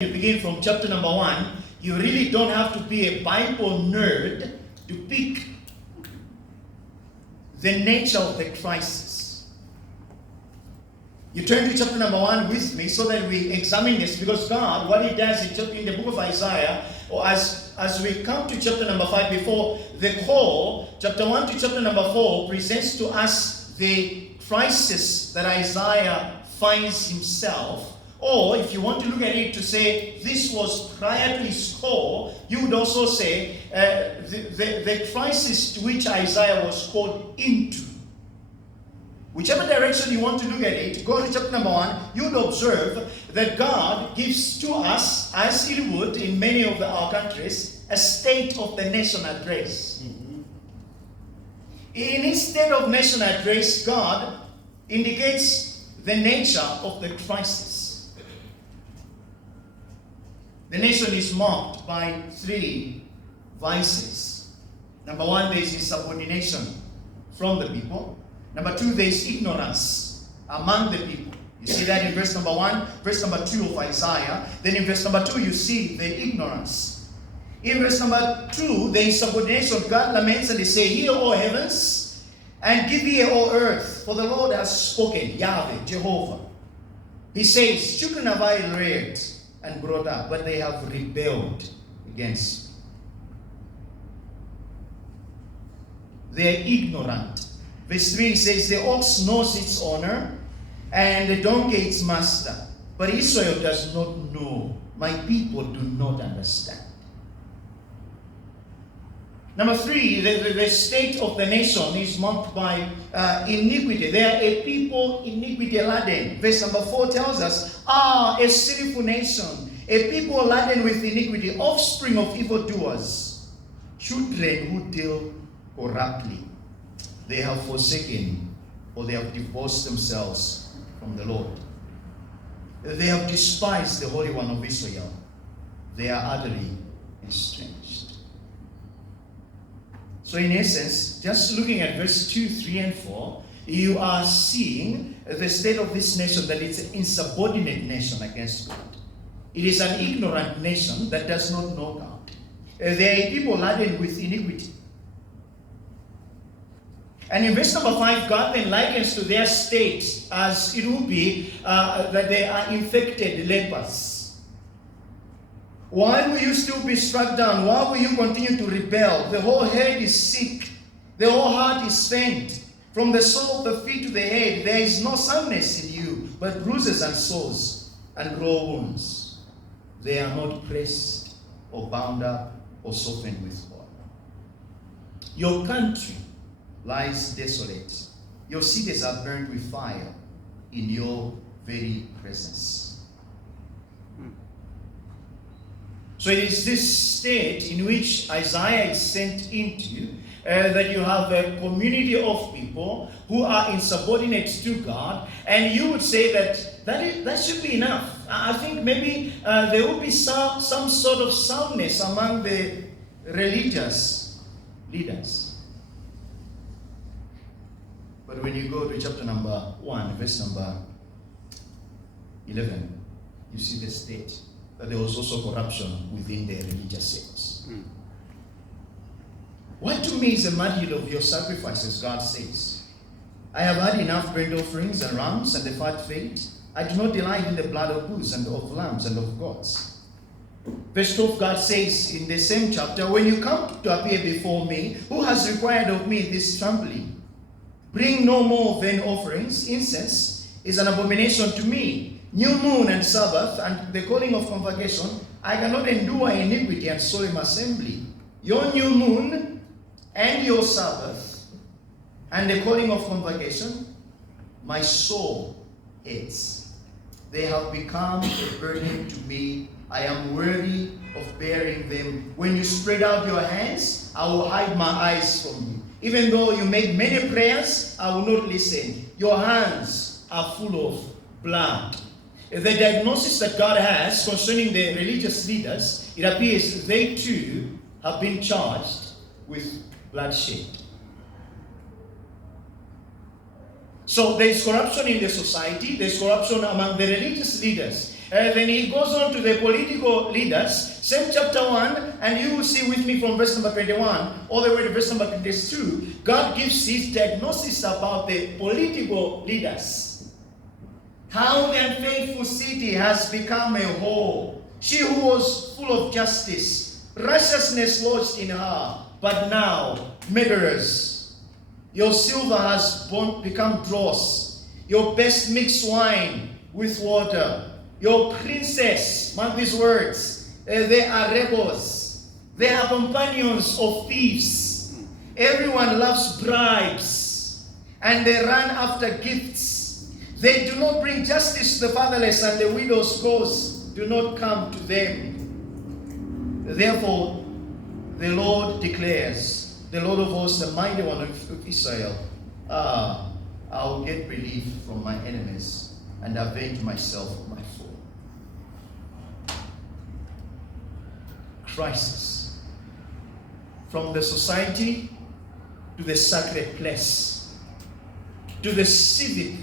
You begin from chapter number 1, you really don't have to be a Bible nerd to pick the nature of the crisis. You turn to chapter number 1 with me so that we examine this, because God, what He does in the book of Isaiah, or as we come to chapter number 5, before the call, chapter 1 to chapter number 4 presents to us the crisis that Isaiah finds himself. Or if you want to look at it to say this was prior to his call, you would also say the crisis to which Isaiah was called into. Whichever direction you want to look at it, go to chapter number 1, you would observe that God gives to us, as He would in many of our countries, a state of the nation address. In his state of nation address, God indicates the nature of the crisis. The nation is marked by 3 vices. Number 1, there is insubordination from the people. Number 2, there is ignorance among the people. You see that in verse number 1, verse number 2 of Isaiah. Then in verse number 2, you see the ignorance. In verse number 2, the insubordination, God laments and He says, "Hear, O heavens, and give ear, O earth, for the Lord has spoken," Yahweh, Jehovah. He says, "Children have I reared and brought up, but they have rebelled against me." They are ignorant. Verse 3 says, "The ox knows its owner, and the donkey its master, but Israel does not know. My people do not understand." Number 3, the state of the nation is marked by iniquity. They are a people iniquity laden. Verse number 4 tells us, a sinful nation, a people laden with iniquity, offspring of evildoers, children who deal corruptly. They have forsaken, or they have divorced themselves from the Lord. They have despised the Holy One of Israel. They are utterly estranged. So in essence, just looking at verse 2, 3, and 4, you are seeing the state of this nation, that it's an insubordinate nation against God. It is an ignorant nation that does not know God. They are people laden with iniquity. And in verse number 5, God then likens to their state as it will be that they are infected lepers. Why will you still be struck down? Why will you continue to rebel? The whole head is sick. The whole heart is faint. From the sole of the feet to the head, there is no soundness in you, but bruises and sores and raw wounds. They are not pressed or bound up or softened with oil. Your country lies desolate. Your cities are burned with fire in your very presence. So it is this state in which Isaiah is sent into, that you have a community of people who are insubordinate to God, and you would say that should be enough. I think maybe there will be some sort of soundness among the religious leaders. But when you go to chapter number 1, verse number 11, you see the state. That there was also corruption within the religious sects. What to me is the multitude of your sacrifices, God says. I have had enough burnt offerings and rams and the fat fat. I do not delight in the blood of bulls and of lambs and of goats. Verse 12, God says in the same chapter, when you come to appear before me, who has required of me this trampling? Bring no more vain offerings. Incense is an abomination to me. New moon and Sabbath and the calling of convocation, I cannot endure iniquity and solemn assembly. Your new moon and your Sabbath and the calling of convocation, my soul hates. They have become a burden to me. I am worthy of bearing them. When you spread out your hands, I will hide my eyes from you. Even though you make many prayers, I will not listen. Your hands are full of blood. The diagnosis that God has concerning the religious leaders, it appears they too have been charged with bloodshed. So there is corruption in the society, there is corruption among the religious leaders. Then he goes on to the political leaders, same chapter 1, and you will see with me from verse number 21 all the way to verse number 22. God gives his diagnosis about the political leaders. How the unfaithful city has become a whore. She who was full of justice, righteousness lodged in her, but now murderers. Your silver has become dross, your best mixed wine with water. Your princess, mark these words, they are rebels. They are companions of thieves. Everyone loves bribes, and they run after gifts. They do not bring justice to the fatherless, and the widow's cause do not come to them. Therefore, the Lord declares, the Lord of hosts, the mighty one of Israel, I will get relief from my enemies and avenge myself of my fall. Crisis. From the society to the sacred place, to the civic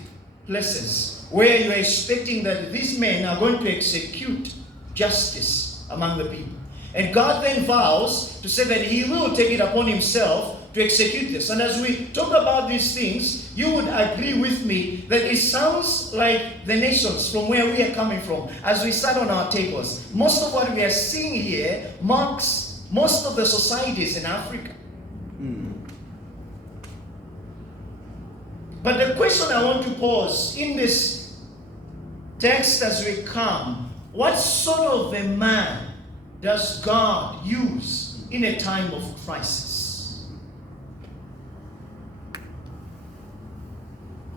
places, where you are expecting that these men are going to execute justice among the people. And God then vows to say that he will take it upon himself to execute this. And as we talk about these things, you would agree with me that it sounds like the nations from where we are coming from. As we sat on our tables, most of what we are seeing here marks most of the societies in Africa. But the question I want to pose in this text as we come, what sort of a man does God use in a time of crisis?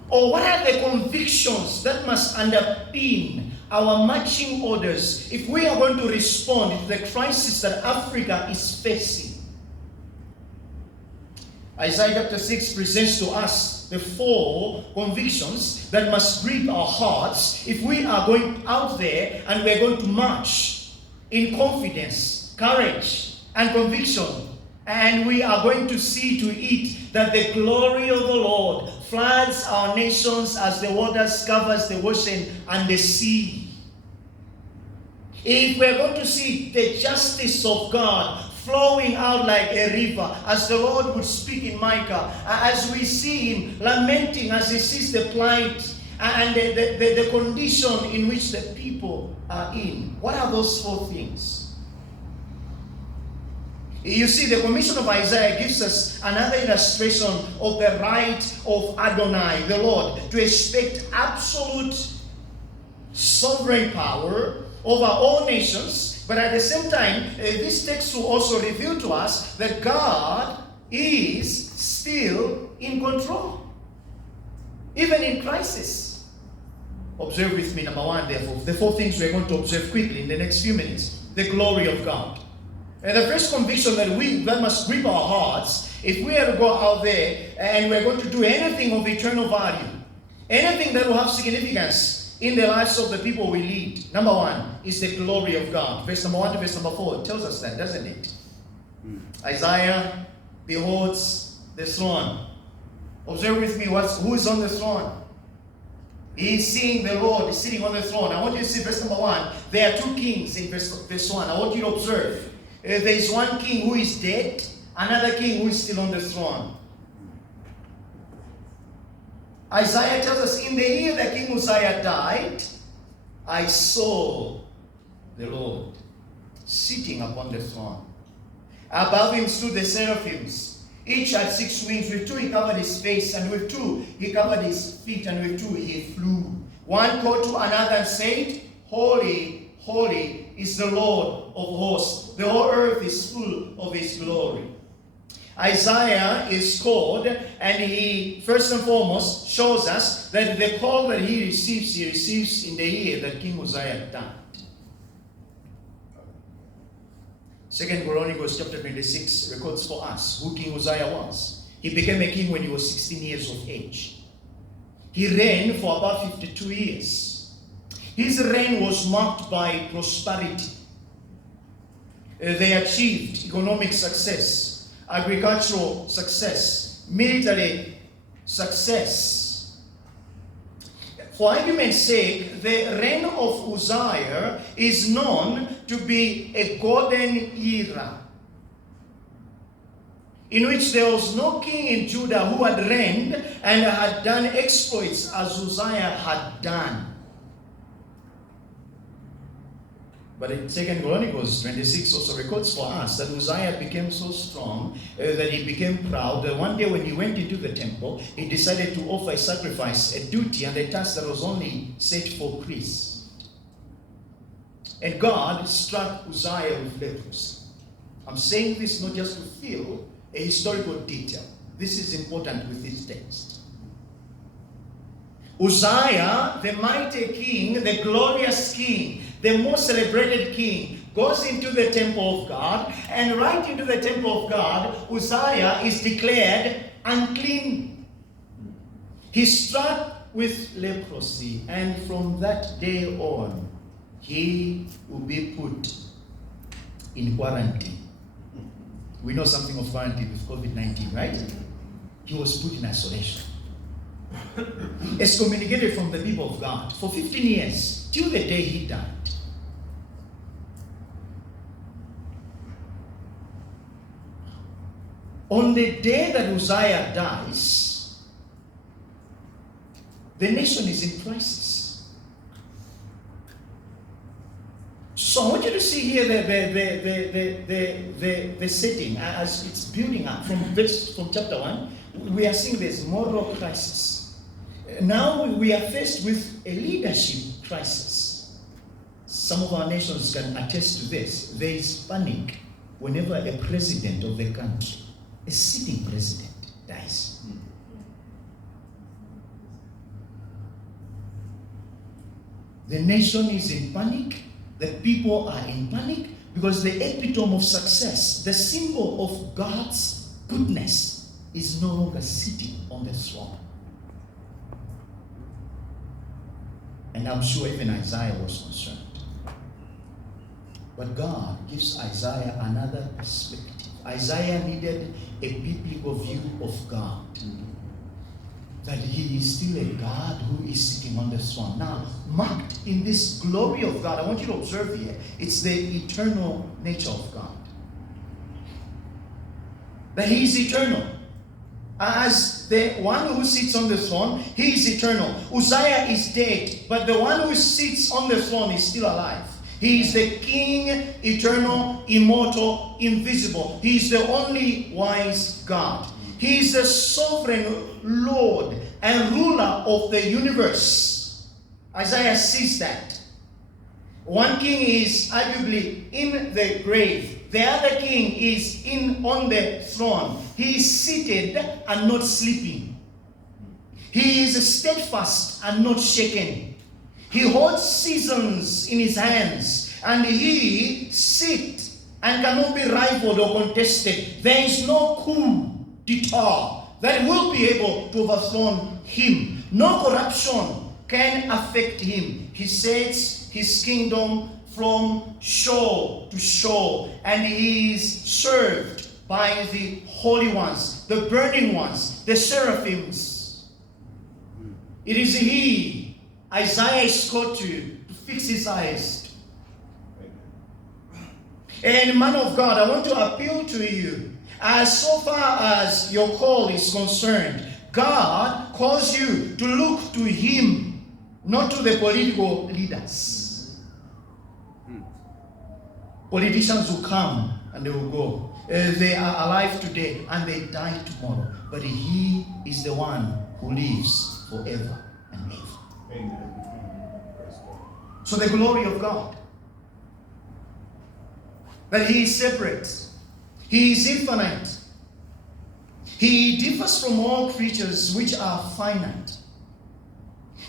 Or what are the convictions that must underpin our marching orders if we are going to respond to the crisis that Africa is facing? Isaiah chapter 6 presents to us the 4 convictions that must grip our hearts if we are going out there and we are going to march in confidence, courage, and conviction. And we are going to see to it that the glory of the Lord floods our nations as the waters covers the ocean and the sea. If we are going to see the justice of God flowing out like a river, as the Lord would speak in Micah, as we see him lamenting as he sees the plight and the condition in which the people are in. What are those 4 things? You see, the commission of Isaiah gives us another illustration of the right of Adonai, the Lord, to expect absolute sovereign power over all nations. But at the same time, this text will also reveal to us that God is still in control, even in crisis. Observe with me, number 1, therefore, the 4 things we're going to observe quickly in the next few minutes. The glory of God. And the first conviction that must grip our hearts, if we are to go out there and we're going to do anything of eternal value, anything that will have significance in the lives of the people we lead, number 1 is the glory of God. Verse number 1 to verse number 4 tells us that, doesn't it? Isaiah beholds the throne. Observe with me who is on the throne. He is seeing the Lord sitting on the throne. I want you to see verse number 1. There are 2 kings in verse 1. I want you to observe. There is one king who is dead, another king who is still on the throne. Isaiah tells us, in the year that King Uzziah died, I saw the Lord sitting upon the throne. Above him stood the seraphims. Each had 6 wings. With 2 he covered his face, and with 2 he covered his feet, and with 2 he flew. One called to another and said, Holy, holy is the Lord of hosts. The whole earth is full of his glory. Isaiah is called, and he first and foremost shows us that the call that he receives in the year that King Uzziah died. 2 Chronicles chapter 26 records for us who King Uzziah was. He became a king when he was 16 years of age. He reigned for about 52 years. His reign was marked by prosperity. They achieved economic success, agricultural success, military success. For argument's sake, the reign of Uzziah is known to be a golden era, in which there was no king in Judah who had reigned and had done exploits as Uzziah had done. But in 2 Chronicles 26 also records for us that Uzziah became so strong that he became proud. That one day when he went into the temple, he decided to offer a sacrifice, a duty and a task that was only set for priests. And God struck Uzziah with leprosy. I'm saying this not just to fill a historical detail. This is important with this text. Uzziah, the mighty king, the glorious king, the most celebrated king, goes into the temple of God, and right into the temple of God, Uzziah is declared unclean. He's struck with leprosy, and from that day on, he will be put in quarantine. We know something of quarantine with COVID-19, right? He was put in isolation. Excommunicated from the people of God for 15 years, till the day he died. On the day that Uzziah dies, the nation is in crisis. So I want you to see here the setting as it's building up from chapter 1. We are seeing this moral crisis. Now we are faced with a leadership crisis. Some of our nations can attest to this. There is panic whenever a president of the country, a sitting president, dies. The nation is in panic. The people are in panic because the epitome of success, the symbol of God's goodness, is no longer sitting on the throne. And I'm sure even Isaiah was concerned. But God gives Isaiah another perspective. Isaiah needed a biblical view of God. That he is still a God who is sitting on the throne. Now, marked in this glory of God, I want you to observe here, it's the eternal nature of God. That he is eternal. As the one who sits on the throne, he is eternal. Uzziah is dead, but the one who sits on the throne is still alive. He is the King, eternal, immortal, invisible. He is the only wise God. He is the sovereign Lord and ruler of the universe. Isaiah sees that. One king is arguably in the grave. The other king is on the throne. He is seated and not sleeping. He is steadfast and not shaken. He holds seasons in his hands, and he sits and cannot be rivaled or contested. There is no coup d'etat that will be able to overthrow him. No corruption can affect him. He sets his kingdom from shore to shore, and he is served by the holy ones, the burning ones, the seraphims. It is he, Isaiah is called to fix his eyes. And man of God, I want to appeal to you. As so far as your call is concerned, God calls you to look to him, not to the political leaders. Politicians will come and they will go. They are alive today and they die tomorrow. But he is the one who lives forever and ever. Amen. So the glory of God, that he is separate. He is infinite. He differs from all creatures which are finite.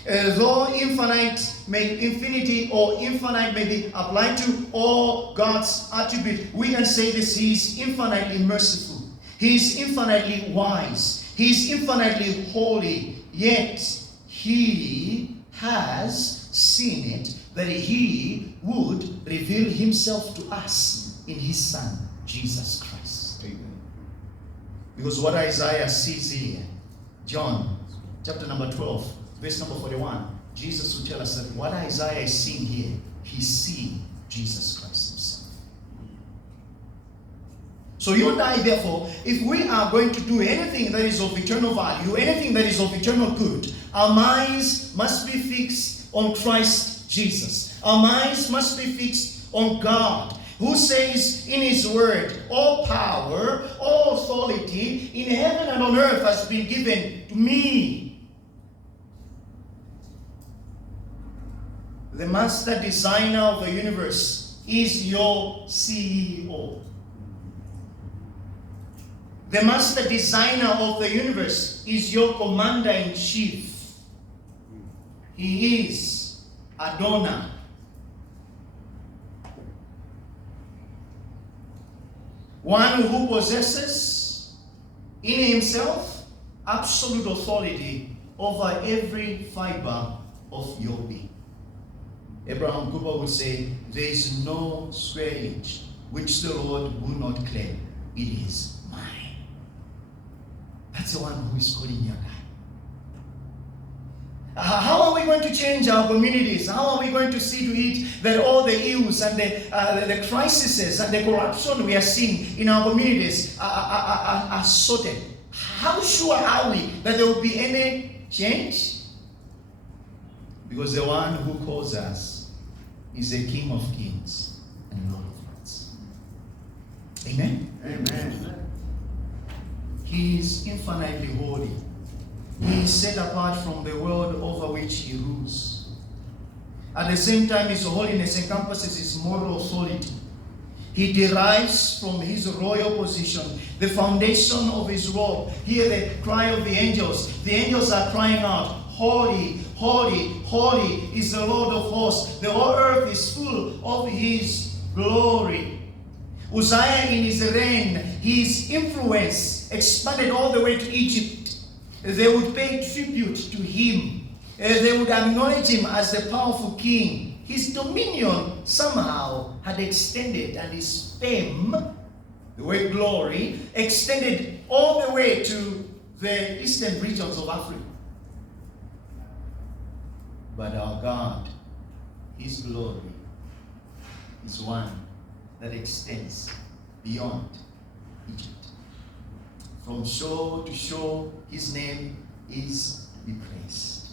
Though infinity or infinite may be applied to all God's attributes, we can say this: he is infinitely merciful. He is infinitely wise. He is infinitely holy. Yet he has seen it that he would reveal himself to us in his Son, Jesus Christ. Amen. Because what Isaiah sees here, John chapter number 12, verse number 41, Jesus will tell us that what Isaiah is seeing here, he's seeing Jesus Christ himself. So you and I, therefore, if we are going to do anything that is of eternal value, anything that is of eternal good, our minds must be fixed on Christ Jesus. Our minds must be fixed on God, who says in his word, all power, all authority in heaven and on earth has been given to me. The master designer of the universe is your CEO. The master designer of the universe is your commander-in-chief. He is Adonai. One who possesses in himself absolute authority over every fiber of your being. Abraham Cooper would say, there is no square inch which the Lord will not claim. It is mine. That's the one who is calling you guy. How are we going to change our communities? How are we going to see to it that all the ills and the crises and the corruption we are seeing in our communities are sorted? How sure are we that there will be any change? Because the one who calls us is the King of Kings and Lord of Lords. Amen? Amen. He is infinitely holy. He is set apart from the world over which he rules. At the same time, his holiness encompasses his moral authority. He derives from his royal position the foundation of his robe. Hear the cry of the angels. The angels are crying out, holy, holy, holy is the Lord of hosts. The whole earth is full of his glory. Uzziah, in his reign, his influence expanded all the way to Egypt. They would pay tribute to him. They would acknowledge him as the powerful king. His dominion somehow had extended, and his fame, the word glory, extended all the way to the eastern regions of Africa. But our God, his glory, is one that extends beyond Egypt. From shore to shore, his name is be praised.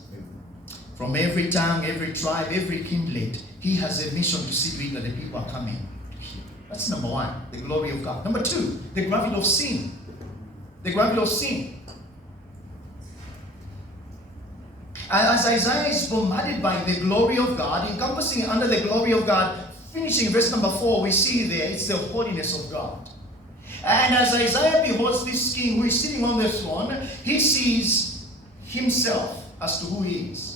From every tongue, every tribe, every kindred, he has a mission to see to it that the people are coming to him. That's number one, the glory of God. Number two, the gravity of sin. The gravity of sin. As Isaiah is bombarded by the glory of God, encompassing under the glory of God, finishing verse number 4, we see there, it's the holiness of God. And as Isaiah beholds this king who is sitting on the throne, he sees himself as to who he is.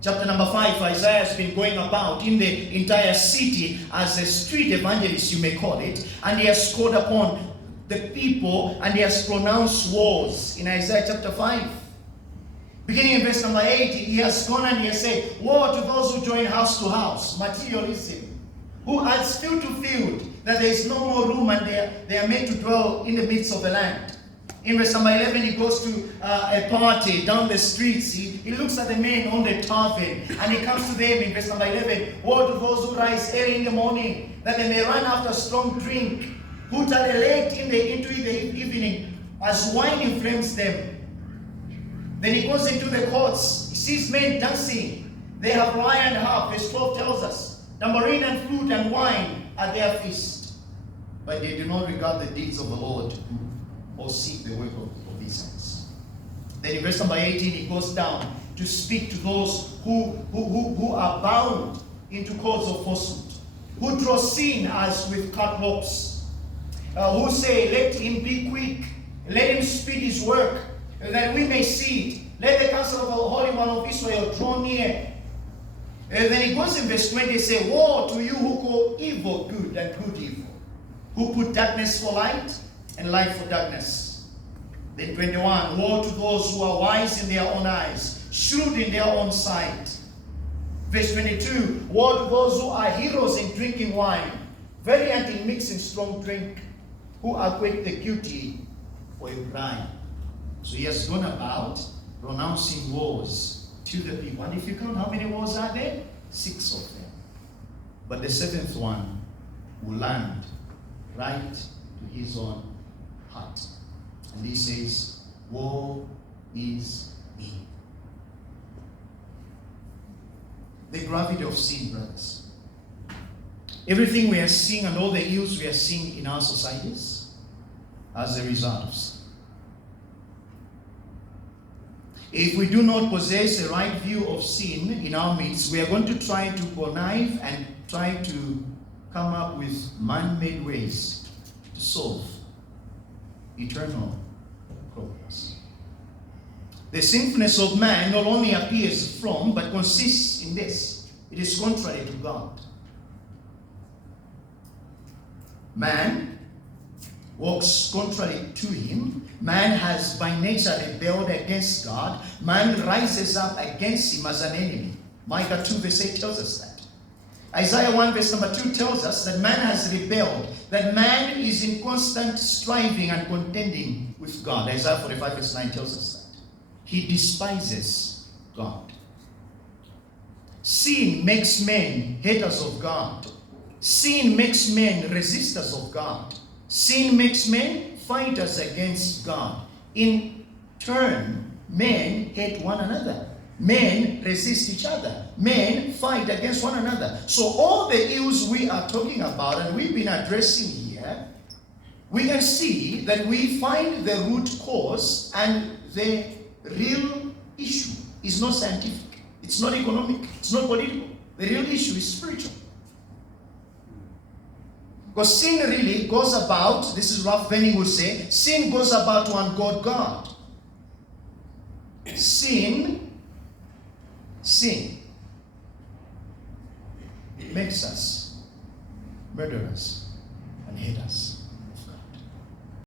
Chapter number 5, Isaiah has been going about in the entire city as a street evangelist, you may call it, and he has called upon the people and he has pronounced woes in Isaiah chapter 5. Beginning in verse number 8, he has gone and he has said, woe to those who join house to house, materialism, who adds field to field, that there is no more room and they are made to dwell in the midst of the land. In verse number 11, he goes to a party down the streets. He looks at the men on the tavern and he comes to them in verse number 11. Woe to those who rise early in the morning, that they may run after strong drink, who tarry late into the evening, as wine inflames them. Then he goes into the courts. He sees men dancing. They have lyre and harp, verse 12 tells us. Tambourine and flute and wine at their feast. But they do not regard the deeds of the Lord or seek the work of his hands. Then in verse number 18, he goes down to speak to those who are bound into cords of falsehood, who draw sin as with cut ropes, who say, let him be quick, let him speed his work, that we may see it. Let the counsel of the Holy One of Israel draw near. And then he goes in verse 20 and says, woe to you who call evil good and good evil, who put darkness for light and light for darkness. Then 21, woe to those who are wise in their own eyes, shrewd in their own sight. Verse 22, woe to those who are heroes in drinking wine, valiant in mixing strong drink, who acquit the guilty for a crime. So he has gone about pronouncing woes, to the people. And if you count how many wars are there? 6 of them. But the 7th one will land right to his own heart. And he says, woe is me. The gravity of sin, brothers. Everything we are seeing and all the ills we are seeing in our societies as a result of sin. If we do not possess a right view of sin in our midst, we are going to try to connive and try to come up with man-made ways to solve eternal problems. The sinfulness of man not only appears from, but consists in this. It is contrary to God. Man walks contrary to him. Man has by nature rebelled against God. Man rises up against him as an enemy. Micah 2 verse 8 tells us that. Isaiah 1 verse number 2 tells us that man has rebelled, that man is in constant striving and contending with God. Isaiah 45 verse 9 tells us that. He despises God. Sin makes men haters of God. Sin makes men resistors of God. Sin makes men fighters against God. In turn, men hate one another. Men resist each other. Men fight against one another. So all the ills we are talking about and we've been addressing here, we can see that we find the root cause, and the real issue is not scientific. It's not economic. It's not political. The real issue is spiritual. Because sin really goes about, this is Ralph Venning will say, sin goes about to ungod God. Sin makes us murderers.